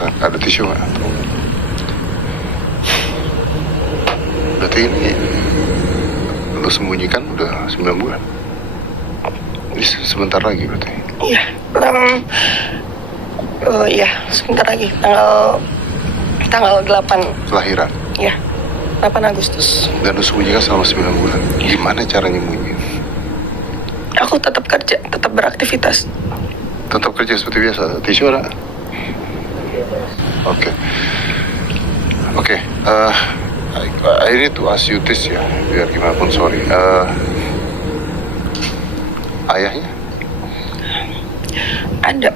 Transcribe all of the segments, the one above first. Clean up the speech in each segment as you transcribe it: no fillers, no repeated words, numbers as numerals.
ada tisu nggak? Berarti ini lo sembunyikan udah 9 bulan. Ini sebentar lagi berarti. Iya. Iya, sebentar lagi. Tanggal 8. Kelahiran. Iya. 8 Agustus. Dan lo sembunyikan selama 9 bulan. Gimana cara nyembunyiin? Aku tetap kerja, tetap beraktivitas. Tetap kerja seperti biasa. Tisu ada? Oke. I need to ask you this ya, biar gimana pun sorry. Ayahnya? Ada?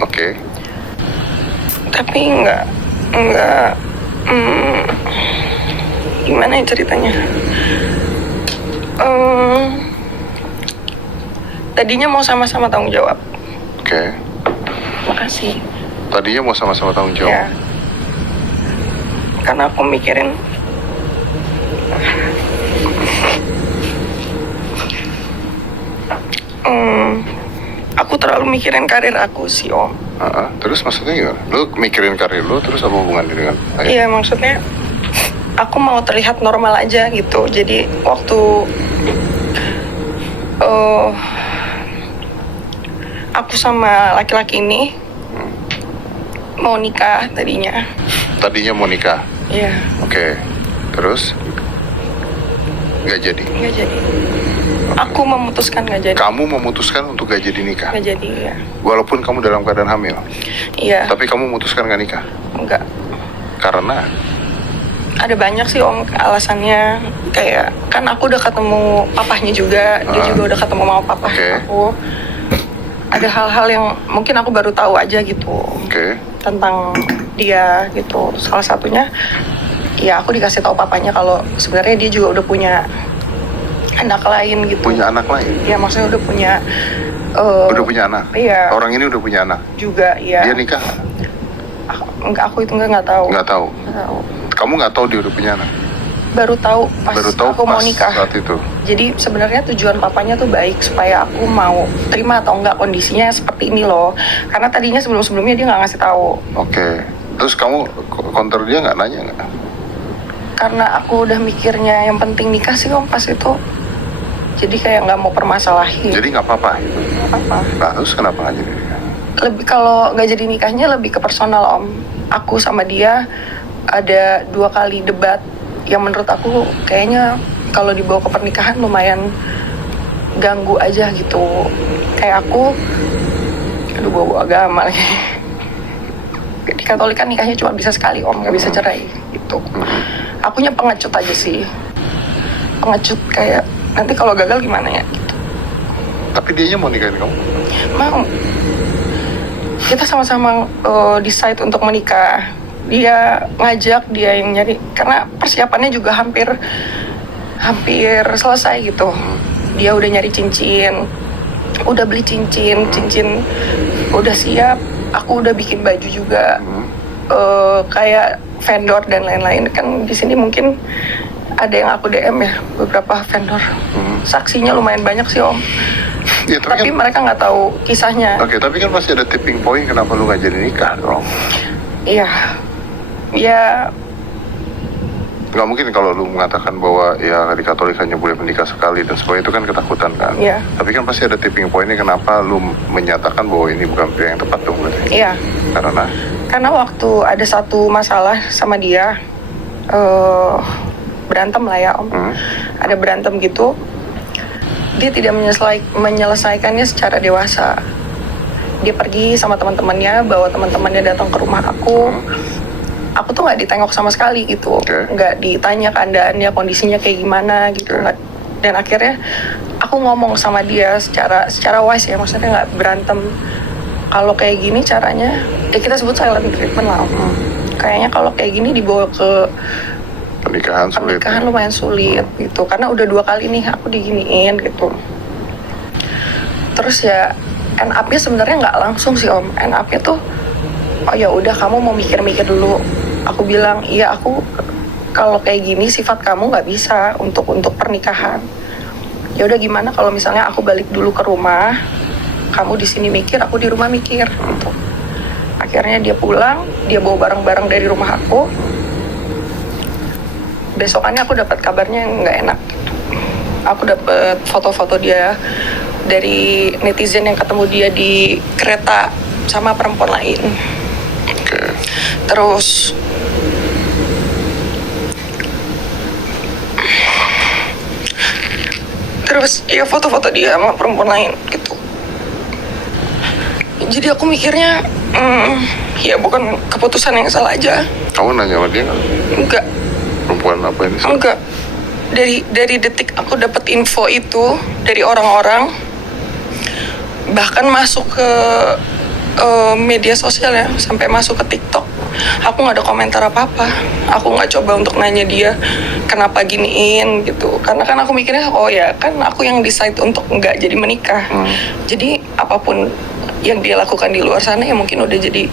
Oke. Tapi enggak, gimana ya ceritanya? Tadinya mau sama-sama tanggung jawab. Oke. Makasih. Tadinya mau sama-sama tanggung jawab. Ya. Karena aku mikirin aku terlalu mikirin karir aku sih, Om. Terus maksudnya gimana? Lu mikirin karir lu, terus apa hubungannya dengan ayah? Iya, maksudnya aku mau terlihat normal aja gitu. Jadi waktu aku sama laki-laki ini mau nikah tadinya. Tadinya mau nikah? Iya. Oke. Terus? Gak jadi? Gak jadi. Aku memutuskan gak jadi. Kamu memutuskan untuk gak jadi nikah? Gak jadi, ya. Walaupun kamu dalam keadaan hamil? Iya. Tapi kamu memutuskan gak nikah? Enggak. Karena? Ada banyak sih, Om, alasannya. Kayak, kan aku udah ketemu papahnya juga. Dia juga udah ketemu mama papa aku. Ada hal-hal yang mungkin aku baru tahu aja gitu. Tentang dia gitu. Salah satunya, ya aku dikasih tahu papanya kalau sebenarnya dia juga udah punya anak lain gitu. Punya anak lain? Ya maksudnya udah punya. Udah punya anak? Iya. Orang ini udah punya anak? Juga, iya. Dia nikah? Enggak, aku itu nggak tahu. Nggak tahu? Nggak tahu. Kamu nggak tahu dia udah punya anak? Baru tahu pas aku mau nikah. Saat itu. Jadi sebenarnya tujuan papanya tuh baik supaya aku mau terima atau enggak kondisinya seperti ini loh. Karena tadinya sebelum-sebelumnya dia nggak ngasih tahu. Oke. Terus kamu counter dia nggak nanya nggak? Karena aku udah mikirnya yang penting nikah sih, Om, pas itu. Jadi kayak nggak mau permasalahin. Jadi nggak apa-apa gitu? Nggak apa-apa. Nah, terus kenapa nggak jadi nikah? Lebih kalau nggak jadi nikahnya lebih ke personal, Om. Aku sama dia ada 2 kali debat yang menurut aku kayaknya kalau dibawa ke pernikahan lumayan ganggu aja gitu. Kayak aku, aduh, bawa agama lagi. Di Katolik kan nikahnya cuma bisa sekali, Om, nggak bisa cerai gitu. Akunya pengecut aja sih, pengecut kayak nanti kalau gagal gimana ya gitu. Tapi dianya mau nikahin kamu? Mau. Kita sama-sama decide untuk menikah. Dia ngajak, dia yang nyari, karena persiapannya juga hampir selesai gitu. Dia udah nyari cincin, udah beli cincin udah siap. Aku udah bikin baju juga, kayak vendor dan lain-lain. Kan di sini mungkin ada yang aku DM ya, beberapa vendor. Saksinya lumayan banyak sih, Om. Ya, tapi kan mereka nggak tahu kisahnya. Oke, tapi kan pasti ada tipping point kenapa lu nggak jadi nikah dong? Iya. Ya. Nggak mungkin kalau lu mengatakan bahwa ya di Katolik hanya boleh menikah sekali dan sebagainya, itu kan ketakutan kan? Iya. Tapi kan pasti ada tipping pointnya kenapa lu menyatakan bahwa ini bukan pilihan yang tepat dong berarti? Iya. Karena waktu ada satu masalah sama dia, berantem lah ya, Om. Ada berantem gitu. Dia tidak menyelesaikannya secara dewasa. Dia pergi sama teman-temannya, bawa teman-temannya datang ke rumah aku. Aku tuh nggak ditengok sama sekali gitu, nggak ditanya keadaannya, kondisinya kayak gimana gitu. Dan akhirnya aku ngomong sama dia secara wise ya, maksudnya nggak berantem. Kalau kayak gini caranya, ya kita sebut silent treatment lah. Kayaknya kalau kayak gini dibawa ke pernikahan lumayan sulit gitu, karena udah 2 kali nih aku diginiin gitu. Terus ya end up-nya sebenarnya nggak langsung sih, Om. End up-nya tuh, oh ya udah kamu mau mikir-mikir dulu. Aku bilang, iya aku kalau kayak gini sifat kamu nggak bisa untuk pernikahan. Ya udah gimana kalau misalnya aku balik dulu ke rumah, kamu di sini mikir, aku di rumah mikir gitu. Akhirnya dia pulang, dia bawa barang-barang dari rumah aku. Besokannya aku dapat kabarnya nggak enak. Aku dapat foto-foto dia dari netizen yang ketemu dia di kereta sama perempuan lain. Terus ya foto-foto dia sama perempuan lain gitu. Jadi aku mikirnya ya bukan keputusan yang salah aja. Kamu nanya sama dia nggak? Enggak. Perempuan apa ini? Enggak. Dari detik aku dapat info itu dari orang-orang, bahkan masuk ke media sosial ya, sampai masuk ke TikTok. Aku nggak ada komentar apa-apa. Aku nggak coba untuk nanya dia kenapa giniin gitu. Karena kan aku mikirnya, oh ya kan aku yang decide untuk nggak jadi menikah. Jadi apapun yang dia lakukan di luar sana ya mungkin udah jadi